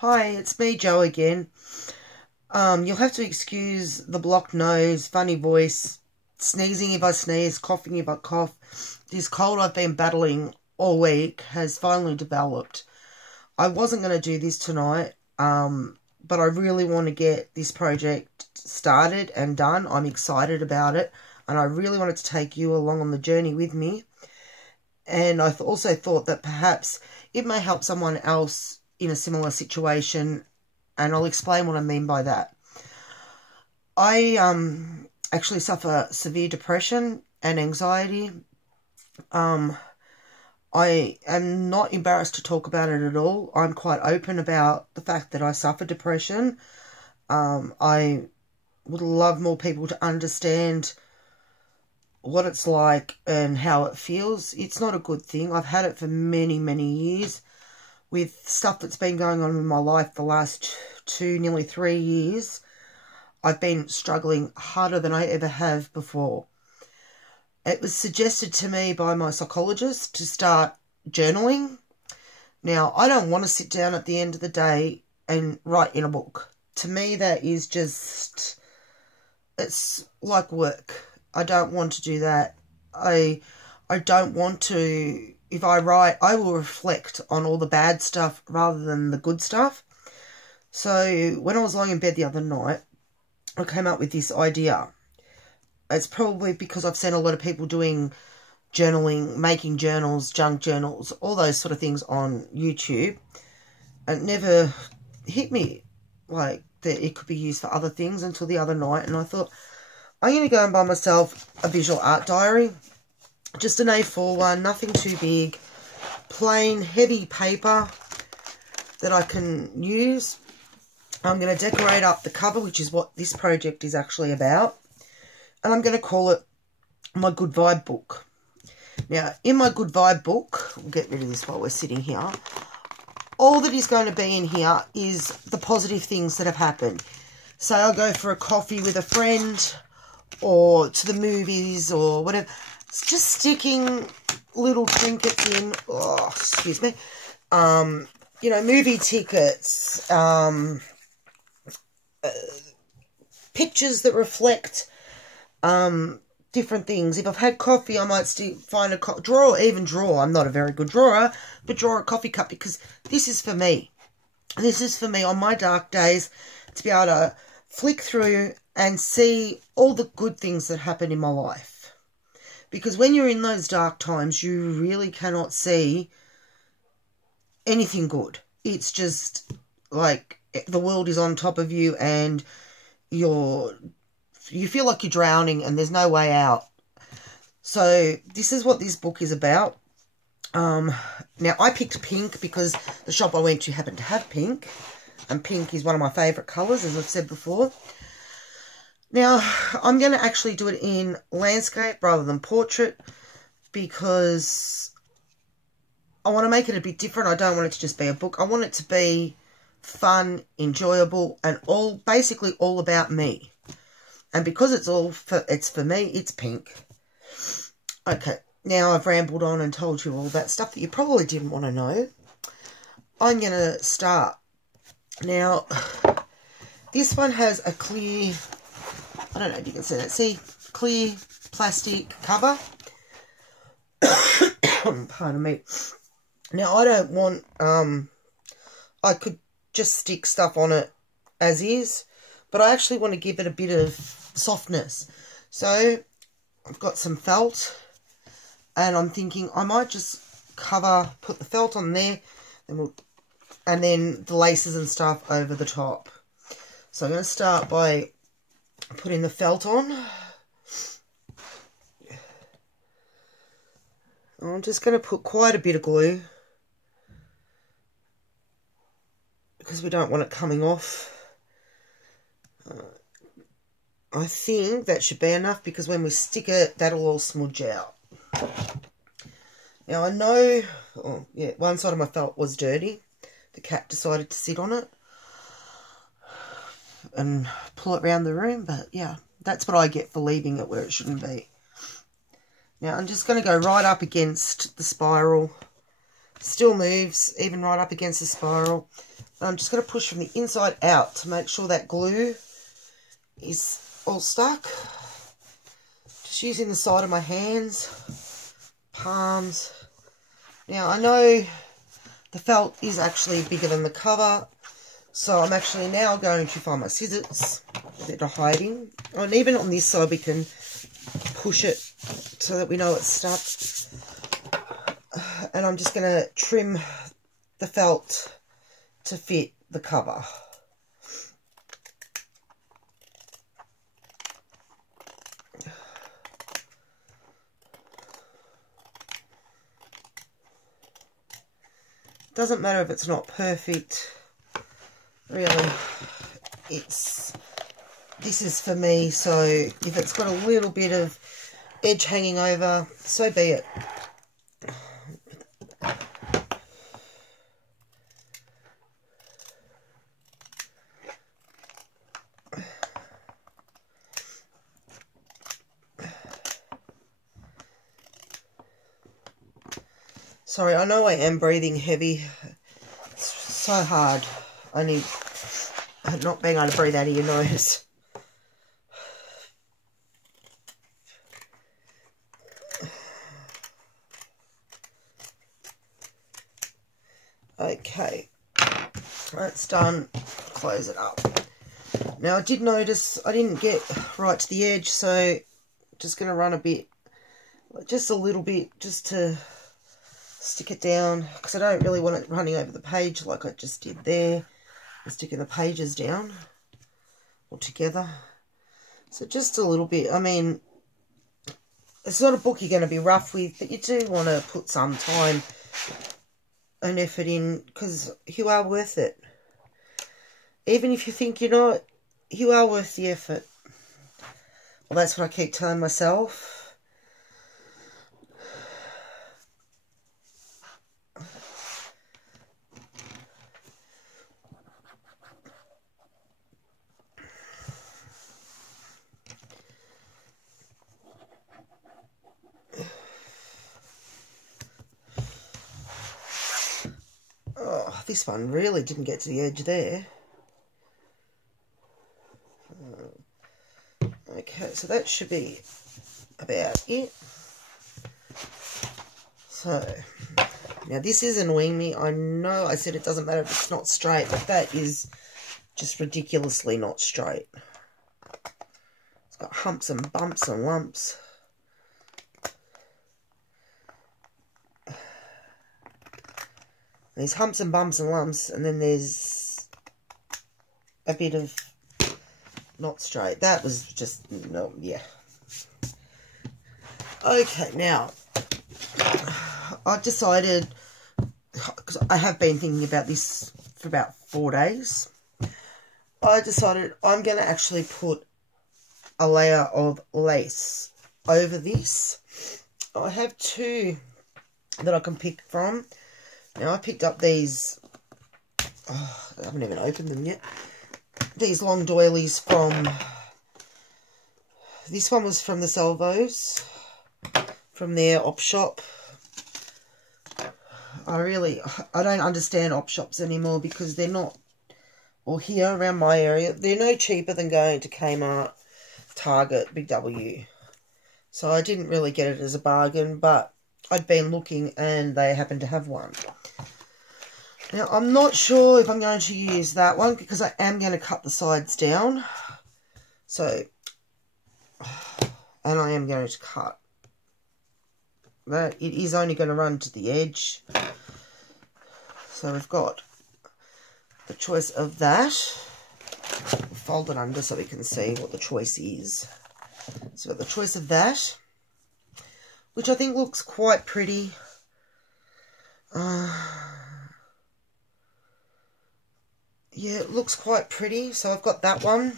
Hi, it's me, Joe, again. You'll have to excuse the blocked nose, funny voice, sneezing if I sneeze, coughing if I cough. This cold I've been battling all week has finally developed. I wasn't going to do this tonight, but I really want to get this project started and done. I'm excited about it, and I really wanted to take you along on the journey with me. And I also thought that perhaps it may help someone else in a similar situation, and I'll explain what I mean by that. I actually suffer severe depression and anxiety. I am not embarrassed to talk about it at all. I'm quite open about the fact that I suffer depression. I would love more people to understand what it's like and how it feels. It's not a good thing. I've had it for many, many years. With stuff that's been going on in my life the last nearly 3 years, I've been struggling harder than I ever have before. It was suggested to me by my psychologist to start journaling. Now, I don't want to sit down at the end of the day and write in a book. To me, that is just, it's like work. I don't want to do that. I don't want to. If I write, I will reflect on all the bad stuff rather than the good stuff. So when I was lying in bed the other night, I came up with this idea. It's probably because I've seen a lot of people doing journaling, making journals, junk journals, all those sort of things on YouTube. It never hit me like that it could be used for other things until the other night. And I thought, I'm going to go and buy myself a visual art diary. Just an A4 one, nothing too big. Plain, heavy paper that I can use. I'm going to decorate up the cover, which is what this project is actually about. And I'm going to call it my Good Vibe book. Now, in my Good Vibe book, we'll get rid of this while we're sitting here. All that is going to be in here is the positive things that have happened. So I'll go for a coffee with a friend or to the movies or whatever. It's just sticking little trinkets in. Oh, excuse me. You know, movie tickets, pictures that reflect different things. If I've had coffee, I might still find a drawer. I'm not a very good drawer, but draw a coffee cup, because this is for me. This is for me on my dark days, to be able to flick through and see all the good things that happen in my life. Because when you're in those dark times, you really cannot see anything good. It's just like the world is on top of you and you feel like you're drowning and there's no way out. So this is what this book is about. Now, I picked pink because the shop I went to happened to have pink. And pink is one of my favourite colours, as I've said before. Now, I'm going to actually do it in landscape rather than portrait, because I want to make it a bit different. I don't want it to just be a book. I want it to be fun, enjoyable, and basically all about me. And because it's for me, it's pink. Okay, now I've rambled on and told you all that stuff that you probably didn't want to know. I'm going to start. Now, this one has a clear, I don't know if you can see that. See, clear plastic cover. Pardon me. Now, I don't want, I could just stick stuff on it as is, but I actually want to give it a bit of softness. So, I've got some felt, and I'm thinking I might just put the felt on there, and then the laces and stuff over the top. So, I'm going to start by putting the felt on. I'm just going to put quite a bit of glue, because we don't want it coming off. I think that should be enough, because when we stick it, that'll all smudge out. Now, I know, one side of my felt was dirty. The cat decided to sit on it and pull it around the room, but yeah, that's what I get for leaving it where it shouldn't be. Now, I'm just going to go right up against the spiral. Still moves, even right up against the spiral. I'm just going to push from the inside out to make sure that glue is all stuck. Just using the side of my hands, palms. Now I know the felt is actually bigger than the cover, so I'm actually now going to find my scissors that are hiding. And even on this side we can push it so that we know it's stuck. And I'm just going to trim the felt to fit the cover. Doesn't matter if it's not perfect, really. This is for me, so if it's got a little bit of edge hanging over, so be it. Sorry, I know I am breathing heavy. It's so hard. Only not being able to breathe out of your nose. Okay, that's done. Close it up. Now I did notice I didn't get right to the edge, so just going to run a bit, just a little bit, just to stick it down, because I don't really want it running over the page like I just did there, and sticking the pages down all together. So just a little bit. I mean, it's not a book you're going to be rough with, but you do want to put some time and effort in, because you are worth it. Even if you think you're not, you are worth the effort. Well, that's what I keep telling myself. Oh, this one really didn't get to the edge there. Okay, so that should be about it. So, now this is annoying me. I know I said it doesn't matter if it's not straight, but that is just ridiculously not straight. It's got humps and bumps and lumps. There's humps and bumps and lumps, and then there's a bit of not straight. That was just, no, yeah. Okay, now, I've decided, because I have been thinking about this for about 4 days, I decided I'm going to actually put a layer of lace over this. I have 2 that I can pick from. Now, I picked up these, oh, I haven't even opened them yet, these long doilies from, this one was from the Salvos, from their op shop. I don't understand op shops anymore, because they're not, or here around my area, they're no cheaper than going to Kmart, Target, Big W. So I didn't really get it as a bargain, but I'd been looking and they happened to have one. Now, I'm not sure if I'm going to use that one, because I am going to cut the sides down. So, and I am going to cut that. It is only going to run to the edge. So we've got the choice of that. Fold it under so we can see what the choice is. So we've got the choice of that, which I think looks quite pretty. Yeah, it looks quite pretty. So I've got that one.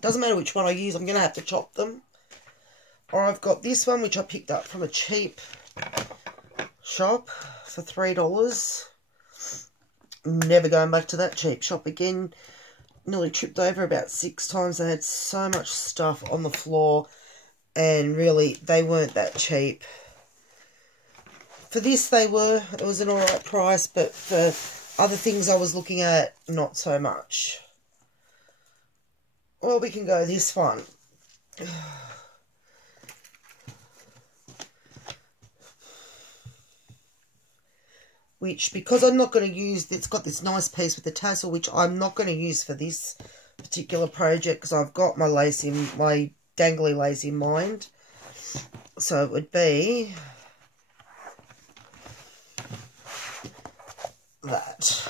Doesn't matter which one I use, I'm going to have to chop them. Or I've got this one, which I picked up from a cheap shop for $3. Never going back to that cheap shop again. Nearly tripped over about 6 times. They had so much stuff on the floor, and really, they weren't that cheap. For this, they were. It was an alright price, but for Other things I was looking at, not so much. Well, we can go this one. Which, because I'm not going to use, it's got this nice piece with the tassel, which I'm not going to use for this particular project because I've got my lace in, my dangly lace in mind. So it would be that.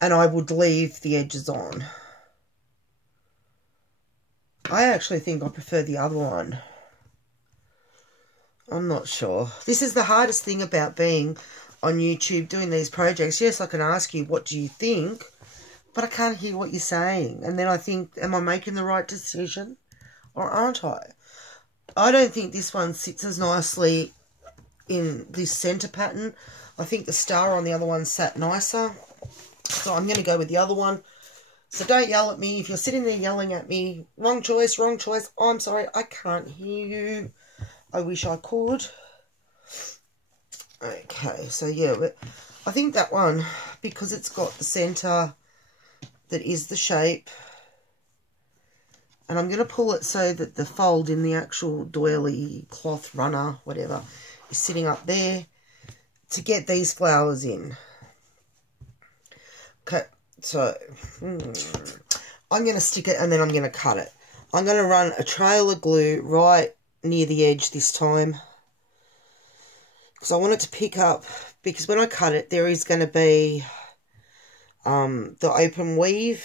And I would leave the edges on. I actually think I prefer the other one. I'm not sure. This is the hardest thing about being on YouTube doing these projects. Yes, I can ask you, what do you think? But I can't hear what you're saying. And then I think, am I making the right decision? Or aren't I? I don't think this one sits as nicely in this centre pattern. I think the star on the other one sat nicer. So I'm going to go with the other one. So don't yell at me. If you're sitting there yelling at me, wrong choice, wrong choice. Oh, I'm sorry, I can't hear you. I wish I could. Okay, so yeah, I think that one, because it's got the centre that is the shape, and I'm going to pull it so that the fold in the actual doily cloth runner, whatever, is sitting up there to get these flowers in. Okay, so I'm going to stick it and then I'm going to cut it. I'm going to run a trail of glue right near the edge this time because I want it to pick up, because when I cut it there is going to be the open weave,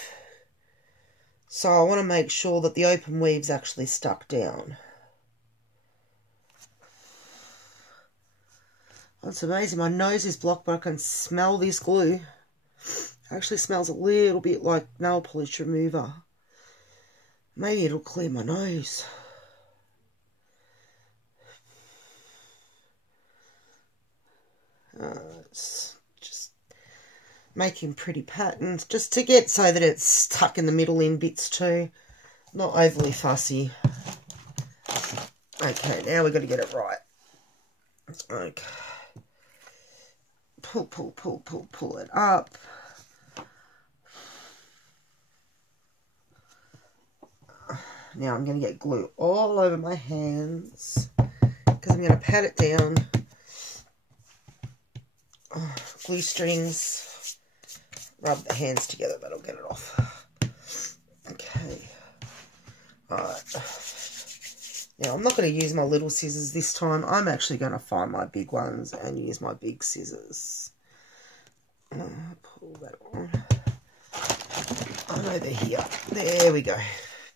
so I want to make sure that the open weave's actually stuck down. It's amazing, my nose is blocked but I can smell this glue. It actually smells a little bit like nail polish remover. Maybe it'll clear my nose. It's just making pretty patterns just to get so that it's stuck in the middle in bits too. Not overly fussy. Okay, now we've got to get it right. Okay. Pull, pull, pull, pull, pull it up. Now I'm going to get glue all over my hands because I'm going to pat it down. Glue strings, rub the hands together, that'll get it off. Okay, alright. Now I'm not going to use my little scissors this time. I'm actually going to find my big ones and use my big scissors. Pull that on. I'm over here. There we go.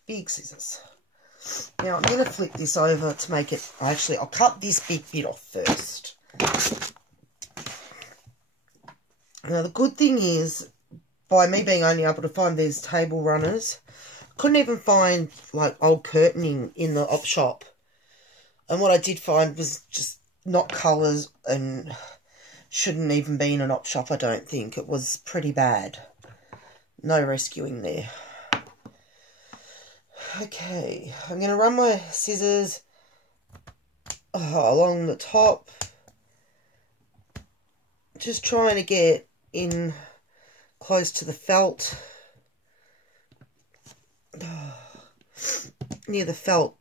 Big scissors. Now I'm going to flip this over to make it, actually I'll cut this big bit off first. Now the good thing is, by me being only able to find these table runners, couldn't even find like old curtaining in the op shop. And what I did find was just not colours and shouldn't even be in an op shop, I don't think. It was pretty bad. No rescuing there. Okay, I'm going to run my scissors along the top. Just trying to get in close to the felt, near the felt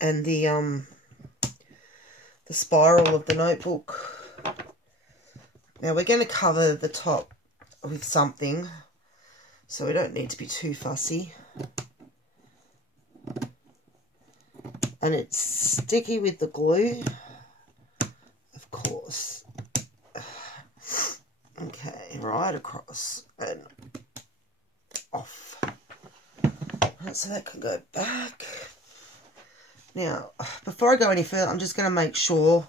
and the spiral of the notebook. Now we're going to cover the top with something, so we don't need to be too fussy. And it's sticky with the glue, of course. Okay, right across and off. Right, so that can go back. Now, before I go any further, I'm just going to make sure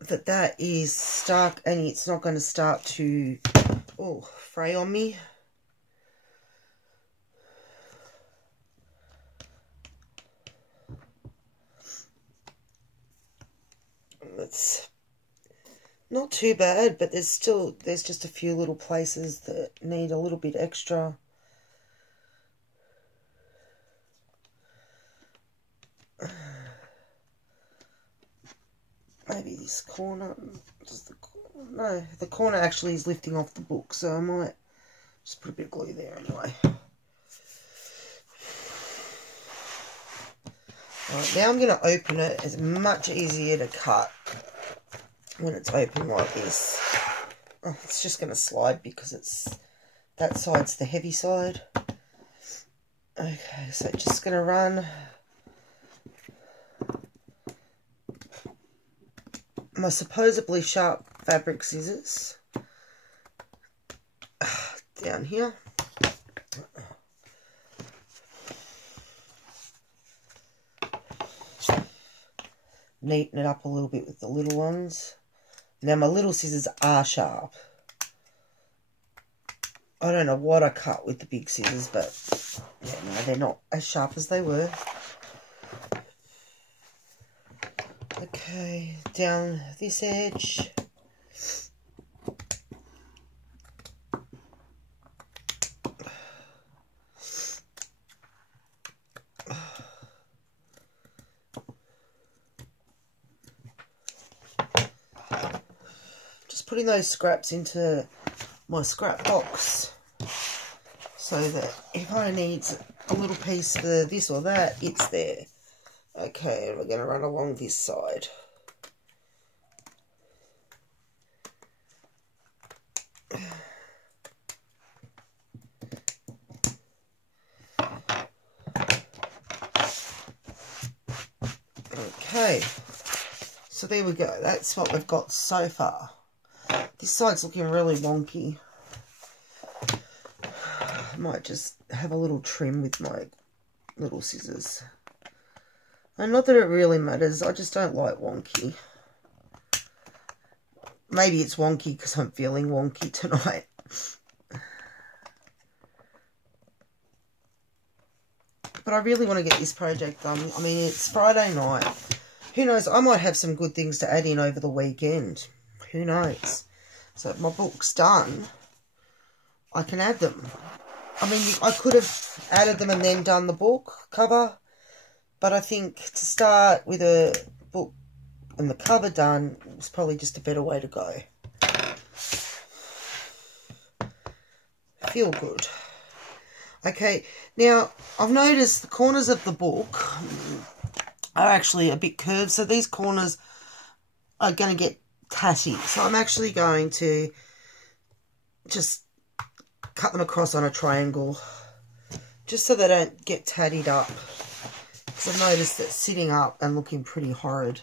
that that is stuck and it's not going to start to fray on me. It's not too bad, but there's just a few little places that need a little bit extra. Maybe this corner, just the corner. no, the corner actually is lifting off the book, so I might just put a bit of glue there anyway. Right, now I'm going to open it. It's much easier to cut when it's open like this. Oh, it's just going to slide because it's that side's the heavy side. Okay, so just going to run my supposedly sharp fabric scissors down here. Neaten it up a little bit with the little ones. Now my little scissors are sharp. I don't know what I cut with the big scissors, but yeah, no, they're not as sharp as they were. Okay, down this edge. Just putting those scraps into my scrap box so that if I need a little piece for this or that, it's there. Okay, we're going to run along this side. Okay, so there we go. That's what we've got so far. This side's looking really wonky. I might just have a little trim with my little scissors. And not that it really matters, I just don't like wonky. Maybe it's wonky because I'm feeling wonky tonight. But I really want to get this project done. I mean, it's Friday night. Who knows, I might have some good things to add in over the weekend. Who knows? So if my book's done, I can add them. I mean, I could have added them and then done the book cover. But I think to start with a book and the cover done was probably just a better way to go. Feel good. Okay, now I've noticed the corners of the book are actually a bit curved. So these corners are going to get tatty. So I'm actually going to just cut them across on a triangle just so they don't get tattied up. Because I've noticed that sitting up and looking pretty horrid.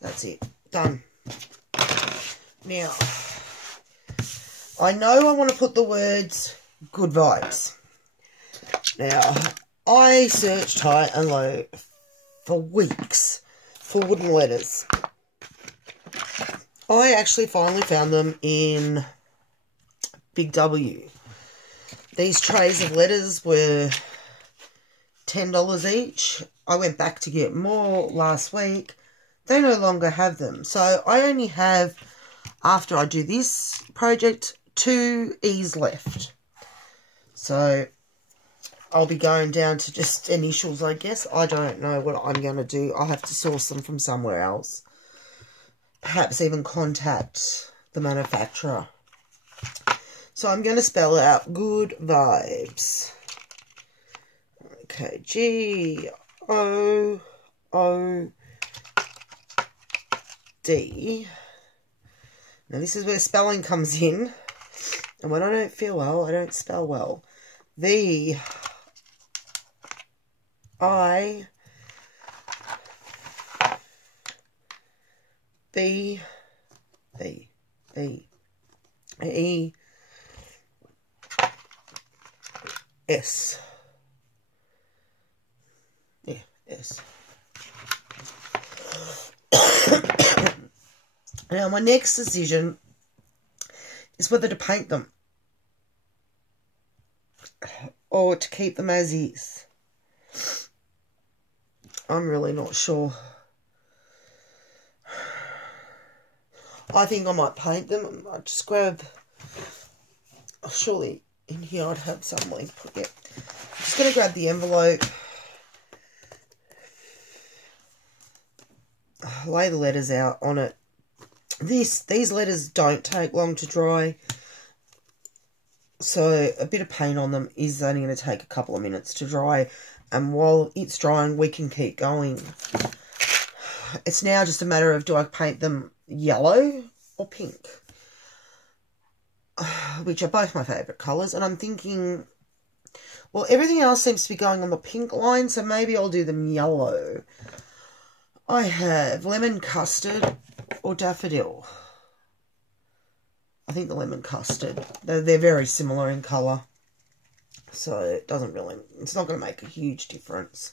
That's it. Done. Now, I know I want to put the words good vibes. Now, I searched high and low for weeks for wooden letters. I actually finally found them in Big W. These trays of letters were $10 each. I went back to get more last week. They no longer have them. So I only have, after I do this project, 2 E's left. So I'll be going down to just initials, I guess. I don't know what I'm going to do. I'll have to source them from somewhere else. Perhaps even contact the manufacturer. So I'm going to spell out good vibes. Okay, G-O-O-D. Now this is where spelling comes in. And when I don't feel well, I don't spell well. S. Yeah, S. Now, my next decision is whether to paint them or to keep them as is. I'm really not sure. I think I might paint them. I just grab, surely in here I'd have somewhere to put it. I'm just going to grab the envelope. lay the letters out on it. These letters don't take long to dry, so a bit of paint on them is only going to take a couple of minutes to dry, and while it's drying we can keep going. It's now just a matter of, do I paint them yellow or pink, which are both my favourite colours, and I'm thinking, well, everything else seems to be going on the pink line, so maybe I'll do them yellow. I have lemon custard or daffodil. I think the lemon custard. They're very similar in colour, so it doesn't really, it's not going to make a huge difference.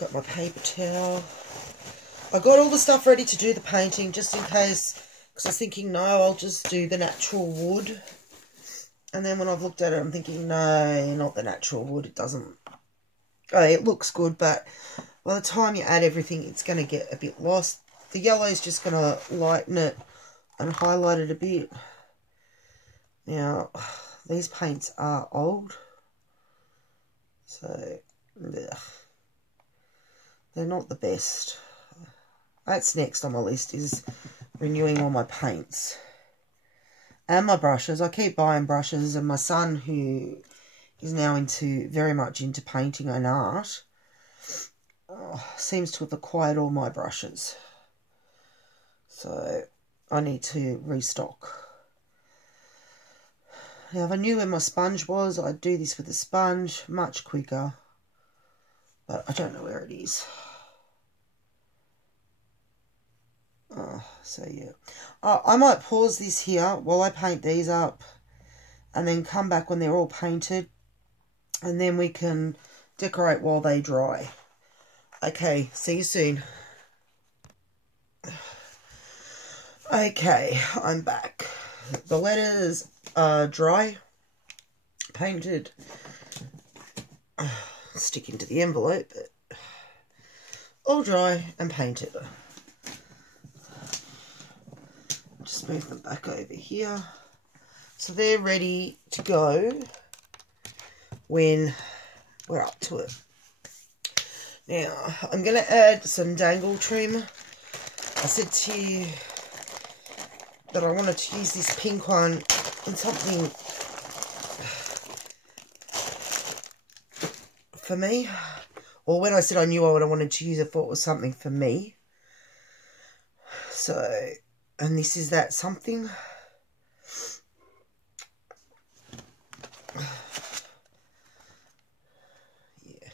Got my paper towel. I got all the stuff ready to do the painting, just in case, because I was thinking, no, I'll just do the natural wood. And then when I've looked at it, I'm thinking, no, not the natural wood. It doesn't, oh, it looks good, but by the time you add everything, it's going to get a bit lost. The yellow is just going to lighten it and highlight it a bit. Now, these paints are old, so ugh, they're not the best. That's next on my list, is renewing all my paints. And my brushes. I keep buying brushes, and my son, who is now very much into painting and art, seems to have acquired all my brushes. So I need to restock. Now, if I knew where my sponge was, I'd do this with a sponge much quicker. But I don't know where it is. So yeah, I might pause this here while I paint these up, and then come back when they're all painted, and then we can decorate while they dry. Okay, see you soon. Okay, I'm back. The letters are dry, painted, sticking to the envelope, but all dry and painted. Just move them back over here. So they're ready to go when we're up to it. Now, I'm going to add some dangle trim. I said to you that I wanted to use this pink one in something for me. Or when I said I knew what I wanted to use it for, it was something for me. So, and this is that something. Yeah.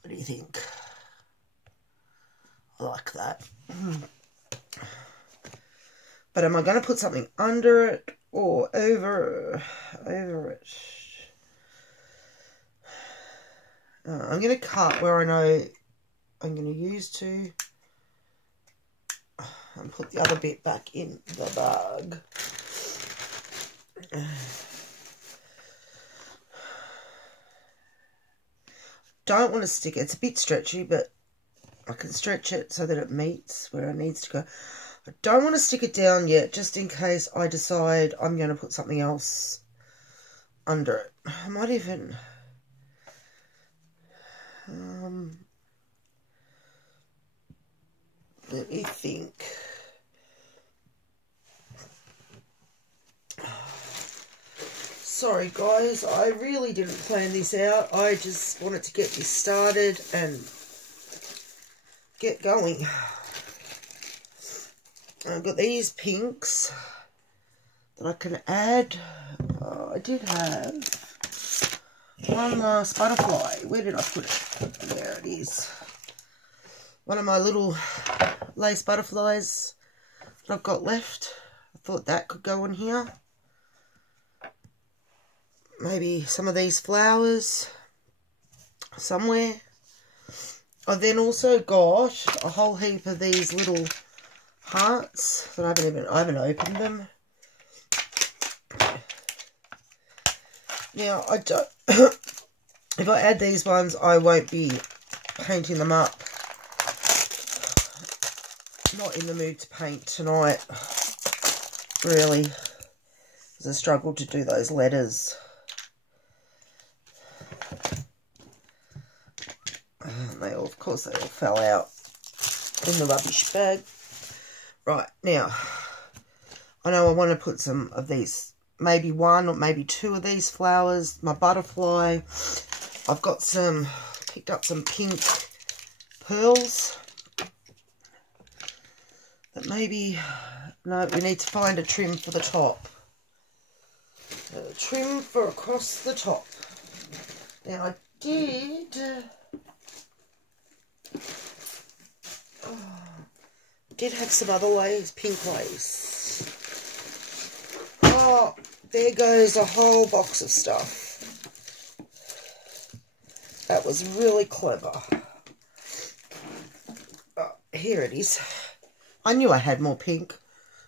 What do you think? I like that. But am I going to put something under it or over it? I'm going to cut where I know I'm going to use to, and put the other bit back in the bag. Don't want to stick it. It's a bit stretchy, but I can stretch it so that it meets where it needs to go. I don't want to stick it down yet, just in case I decide I'm going to put something else under it. I might even... let me think. Sorry guys, I really didn't plan this out. I just wanted to get this started and get going. I've got these pinks that I can add. I did have one last butterfly. Where did I put it? There it is. One of my little lace butterflies that I've got left. I thought that could go in here. Maybe some of these flowers somewhere. I then also got a whole heap of these little hearts that I haven't opened them. Now I don't if I add these ones, I won't be painting them up. Not in the mood to paint tonight, really, because I struggled to do those letters. they all, of course, they all fell out in the rubbish bag. Right, now, I know I want to put some of these, maybe one or maybe two of these flowers. My butterfly. I've got some, picked up some pink pearls. But maybe, no, we need to find a trim for the top. Trim for across the top. Now, I did have some other lace, pink lace. Oh, there goes a whole box of stuff. That was really clever. Oh, here it is. I knew I had more pink,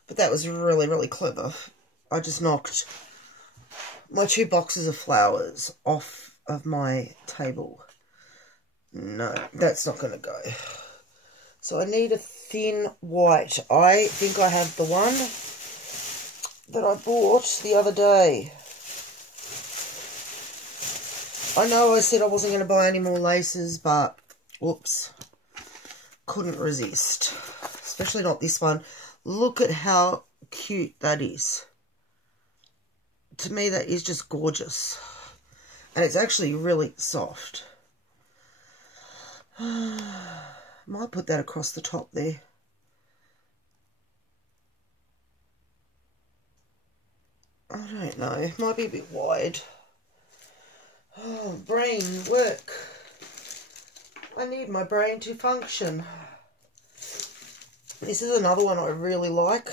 but that was really, really clever. I just knocked my 2 boxes of flowers off of my table. No, that's not going to go. So I need a thin white. I think I have the one that I bought the other day. I know I said I wasn't going to buy any more laces, but whoops, couldn't resist. Especially not this one. Look at how cute that is. To me, that is just gorgeous. And it's actually really soft. Might put that across the top there. I don't know. It might be a bit wide. Oh, brain work. I need my brain to function. This is another one I really like.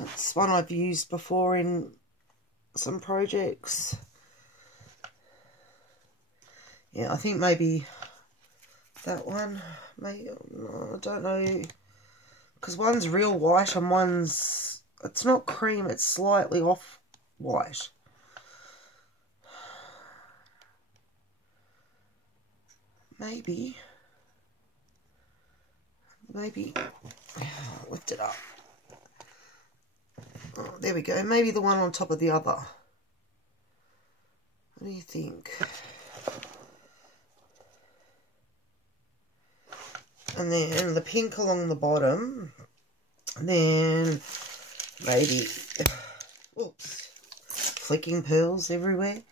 It's one I've used before in some projects. Yeah, I think maybe that one. Maybe, I don't know. Because one's real white and one's... It's not cream, it's slightly off white. Maybe... lift it up. Oh, there we go. Maybe the one on top of the other. What do you think? And then the pink along the bottom. And then maybe, oops, flicking pearls everywhere.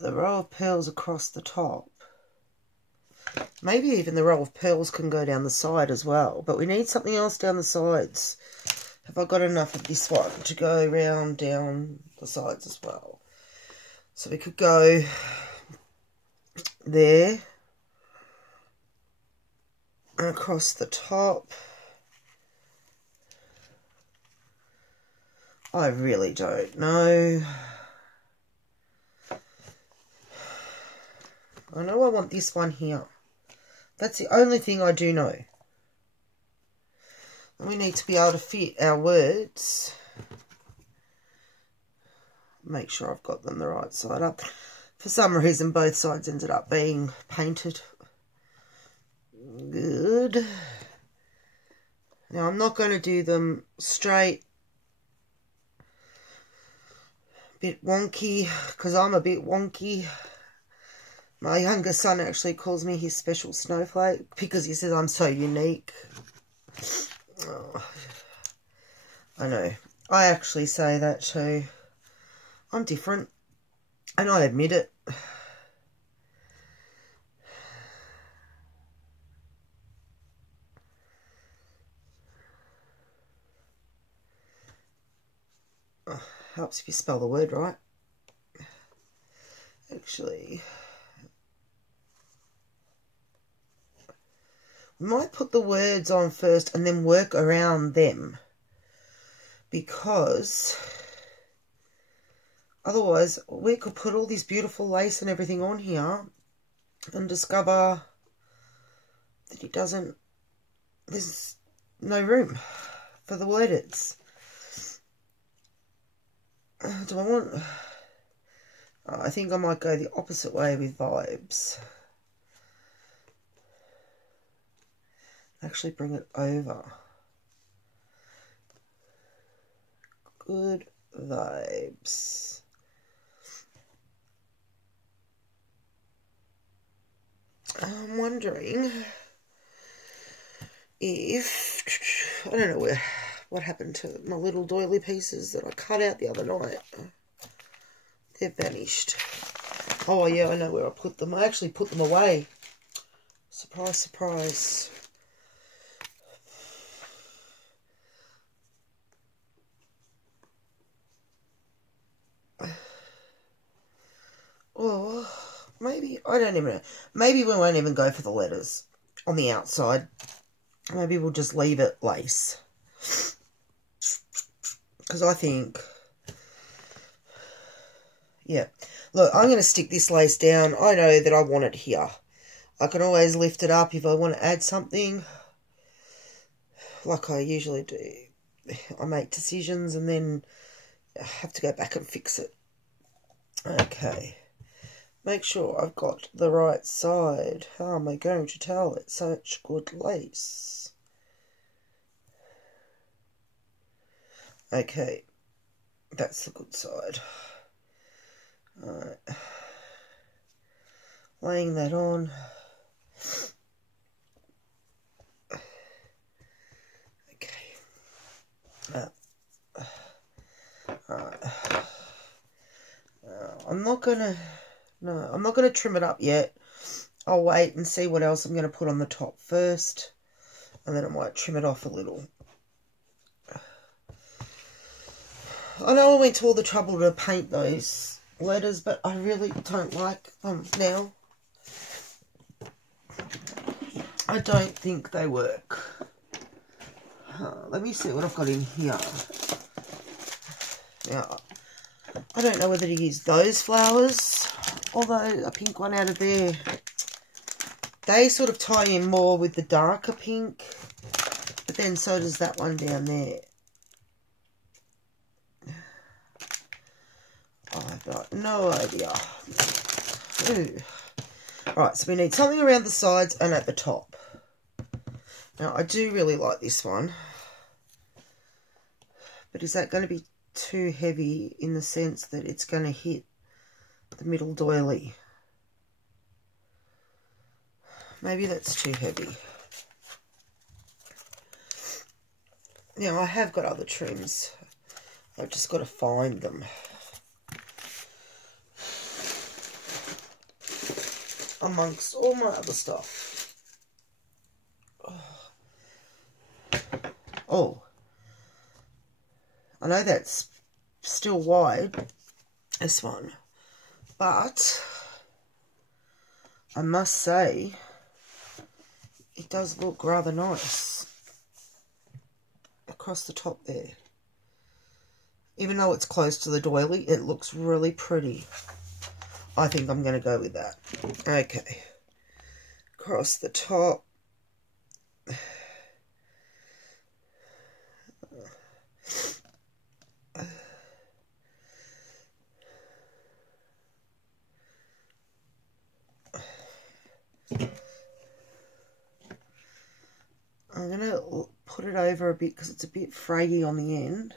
The row of pearls across the top. Maybe even the row of pearls can go down the side as well. But we need something else down the sides. Have I got enough of this one to go around down the sides as well? So we could go there. And across the top. I really don't know. I know I want this one here. That's the only thing I do know. And we need to be able to fit our words. Make sure I've got them the right side up. For some reason, both sides ended up being painted. Good. Now, I'm not going to do them straight. Bit wonky, because I'm a bit wonky. My younger son actually calls me his special snowflake because he says I'm so unique. Oh, I know. I actually say that too. I'm different. And I admit it. Oh, helps if you spell the word right. Actually... might put the words on first and then work around them, because otherwise we could put all this beautiful lace and everything on here and discover that it doesn't, there's no room for the words. Do I want, I think I might go the opposite way with vibes. Actually bring it over. Good vibes. wondering if, I don't know what happened to my little doily pieces that I cut out the other night. They've vanished. Oh yeah, I know where I put them. I actually put them away. Surprise, surprise. Oh, maybe, I don't even know. Maybe we won't even go for the letters on the outside. Maybe we'll just leave it lace. Because I think, yeah. Look, I'm going to stick this lace down. I know that I want it here. I can always lift it up if I want to add something. Like I usually do. I make decisions and then I have to go back and fix it. Okay. Make sure I've got the right side. How am I going to tell it's such good lace? Okay. That's the good side. Alright. Laying that on. Okay. I'm not gonna trim it up yet. I'll wait and see what else I'm gonna put on the top first, and then I might trim it off a little. I know I went to all the trouble to paint those letters, but I really don't like them now. I don't think they work. Let me see what I've got in here. Now, I don't know whether to use those flowers, although a pink one out of there. They sort of tie in more with the darker pink, but then so does that one down there. I've got no idea. Ooh. Right, so we need something around the sides and at the top. Now, I do really like this one. But is that going to be too heavy in the sense that it's going to hit the middle doily? Maybe that's too heavy. Now, I have got other trims. I've just got to find them. Amongst all my other stuff. Oh. I know that's still wide, this one. But I must say, it does look rather nice across the top there. Even though it's close to the doily, it looks really pretty. I think I'm going to go with that. Okay. Across the top. I'm going to put it over a bit because it's a bit frayy on the end.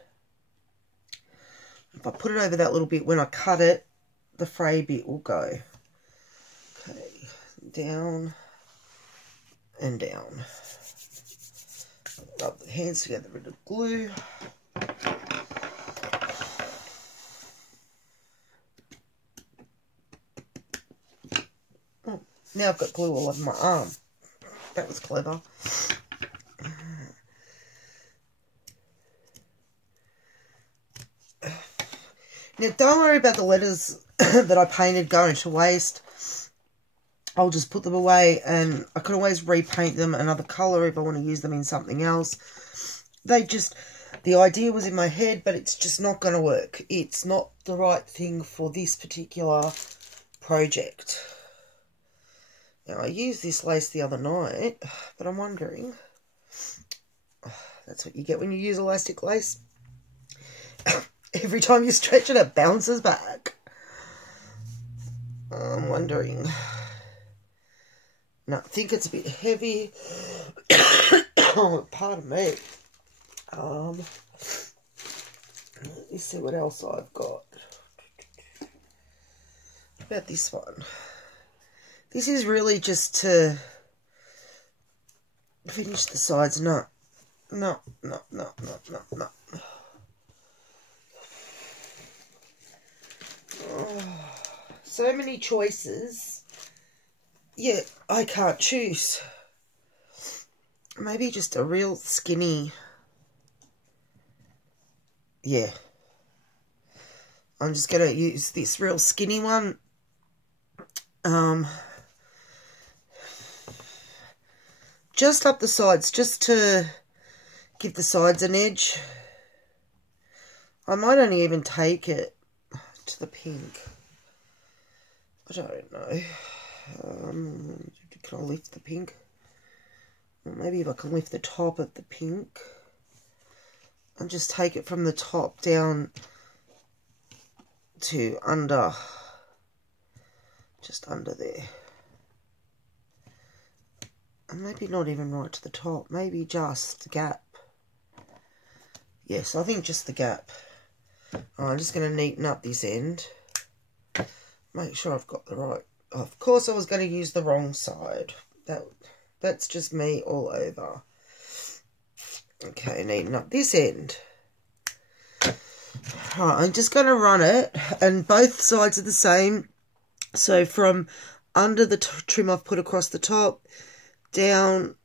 If I put it over that little bit, when I cut it, the fray bit will go. Okay, down and down. Rub the hands together with the glue. Oh, now I've got glue all over my arm. That was clever. Now, don't worry about the letters that I painted going to waste. I'll just put them away, and I can always repaint them another colour if I want to use them in something else. The idea was in my head, but it's just not going to work. It's not the right thing for this particular project. Now, I used this lace the other night, but I'm wondering, that's what you get when you use elastic lace. Every time you stretch it, it bounces back. I'm wondering. No, I think it's a bit heavy. Oh, pardon me. Let me see what else I've got. What about this one? This is really just to finish the sides. No. No. Oh, so many choices. Yeah, I can't choose. Maybe just a real skinny. Yeah. I'm just going to use this real skinny one. Just up the sides, just to give the sides an edge. I might only even take it to the pink. I don't know. Can I lift the pink? Or maybe if I can lift the top of the pink. And just take it from the top down to under. Just under there. And maybe not even right to the top. Maybe just the gap. Yes, I think just the gap. I'm just going to neaten up this end. Make sure I've got the right... Of course I was going to use the wrong side. That's just me all over. Okay, neaten up this end. Right, I'm just going to run it. And both sides are the same. So from under the trim I've put across the top, down,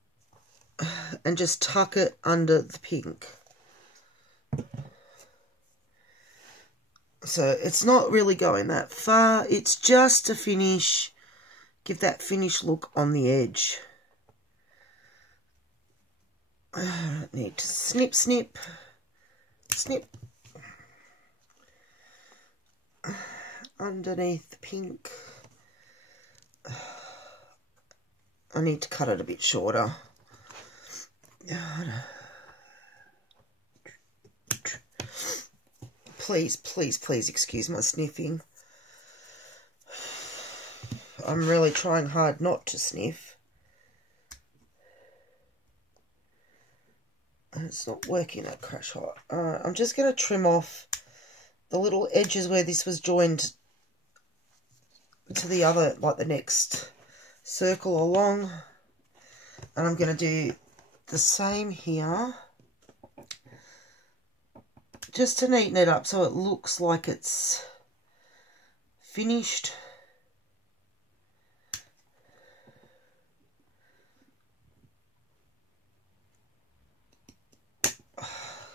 and just tuck it under the pink. So it's not really going that far. It's just to finish, give that finished look on the edge. I need to snip, snip, snip. Underneath the pink. I need to cut it a bit shorter. Please, please, please excuse my sniffing. I'm really trying hard not to sniff. And it's not working at crash hot. I'm just going to trim off the little edges where this was joined to the other, like the next circle along. And I'm going to do the same here. Just to neaten it up so it looks like it's finished.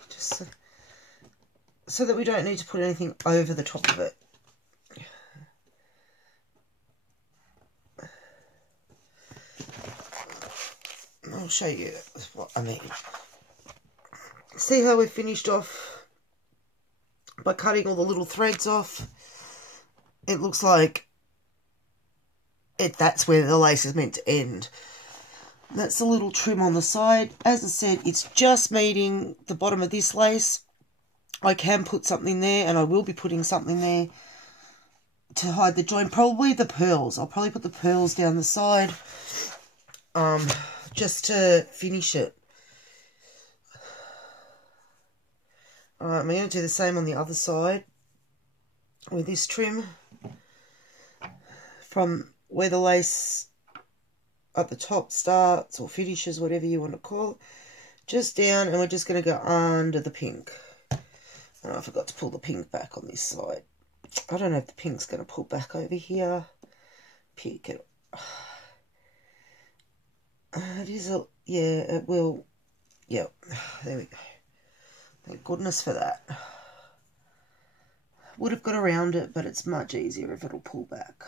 Just so that we don't need to put anything over the top of it. I'll show you what I mean. See how we've finished off by cutting all the little threads off? It looks like that's where the lace is meant to end. That's a little trim on the side. As I said, it's just meeting the bottom of this lace. I can put something there, and I will be putting something there to hide the joint. Probably the pearls. I'll probably put the pearls down the side, just to finish it. Alright, I'm going to do the same on the other side with this trim. From where the lace at the top starts or finishes, whatever you want to call it, just down, and we're just going to go under the pink. Oh, I forgot to pull the pink back on this side. I don't know if the pink's going to pull back over here. Pink it. It is a, yeah, it will. Yep, there we go. Thank goodness for that. Would have got around it, but it's much easier if it'll pull back.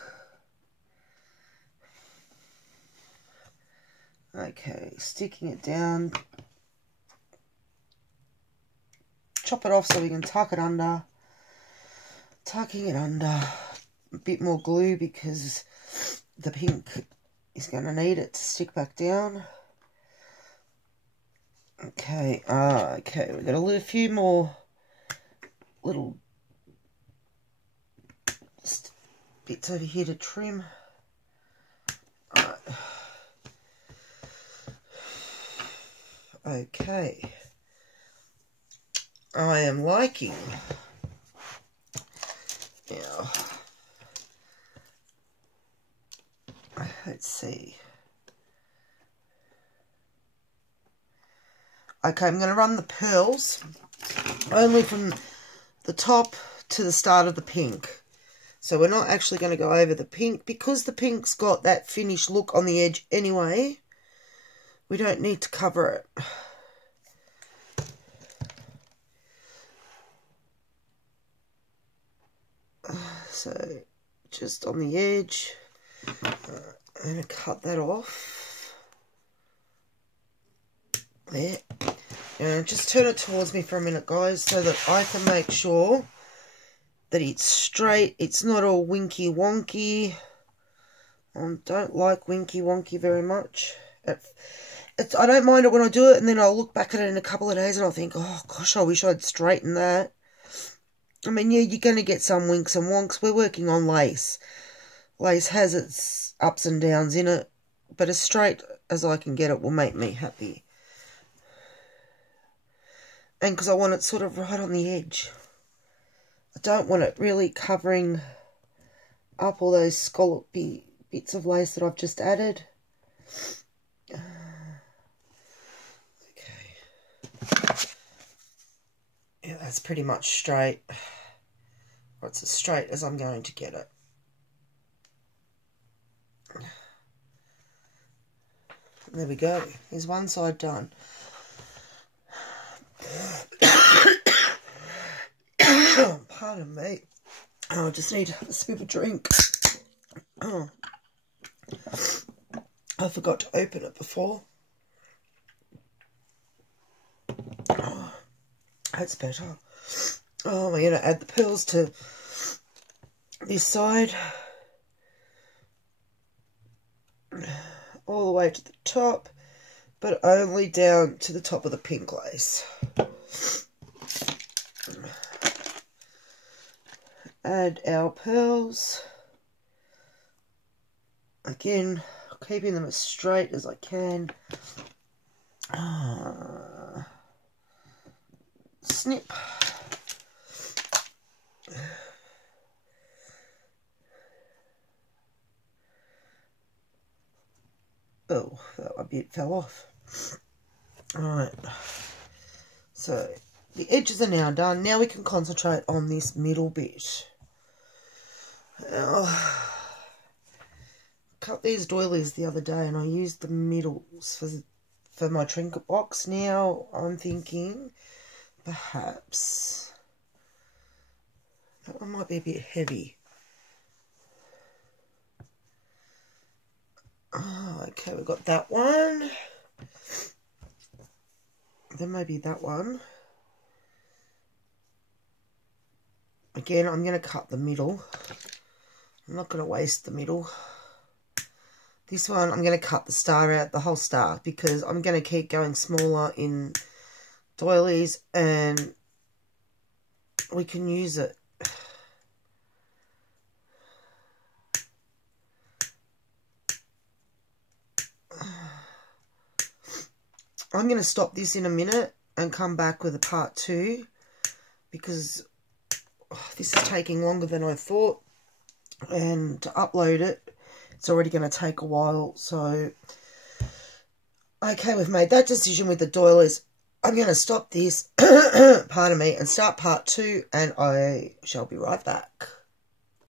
Okay, sticking it down. Chop it off so we can tuck it under. Tucking it under. A bit more glue because the pink is going to need it to stick back down. Okay, okay, we've got a few more little bits over here to trim. Okay. I am liking. Now, let's see. Okay, I'm going to run the pearls only from the top to the start of the pink. So we're not actually going to go over the pink because the pink's got that finished look on the edge anyway. We don't need to cover it. So just on the edge, I'm going to cut that off. There. And just turn it towards me for a minute, guys, so that I can make sure that it's straight. It's not all winky wonky. I don't like winky wonky very much. I don't mind it when I do it, and then I'll look back at it in a couple of days and I'll think, oh gosh, I wish I'd straightened that. I mean, yeah, you're going to get some winks and wonks. We're working on lace. Lace has its ups and downs in it, but as straight as I can get it will make me happy. And because I want it sort of right on the edge. I don't want it really covering up all those scallopy bits of lace that I've just added. Okay. Yeah, that's pretty much straight. Or it's as straight as I'm going to get it. There we go. There's one side done. Pardon me. Oh, I just need a sip of a drink. Oh. I forgot to open it before. Oh, that's better. Oh, I'm going to add the pearls to this side. All the way to the top, but only down to the top of the pink lace. Add our pearls. Again, keeping them as straight as I can. Snip. Oh, that bit fell off. Alright. So, the edges are now done. Now we can concentrate on this middle bit. Now, cut these doilies the other day and I used the middles for my trinket box. Now I'm thinking perhaps that one might be a bit heavy. Oh, okay, we've got that one. Then maybe that one. Again, I'm going to cut the middle. I'm not going to waste the middle. This one, I'm going to cut the star out, the whole star, because I'm going to keep going smaller in doilies and we can use it. I'm going to stop this in a minute and come back with a part 2 because this is taking longer than I thought, and to upload it, it's already going to take a while. So, okay, we've made that decision with the doilies. I'm going to stop this, pardon me, and start part 2, and I shall be right back.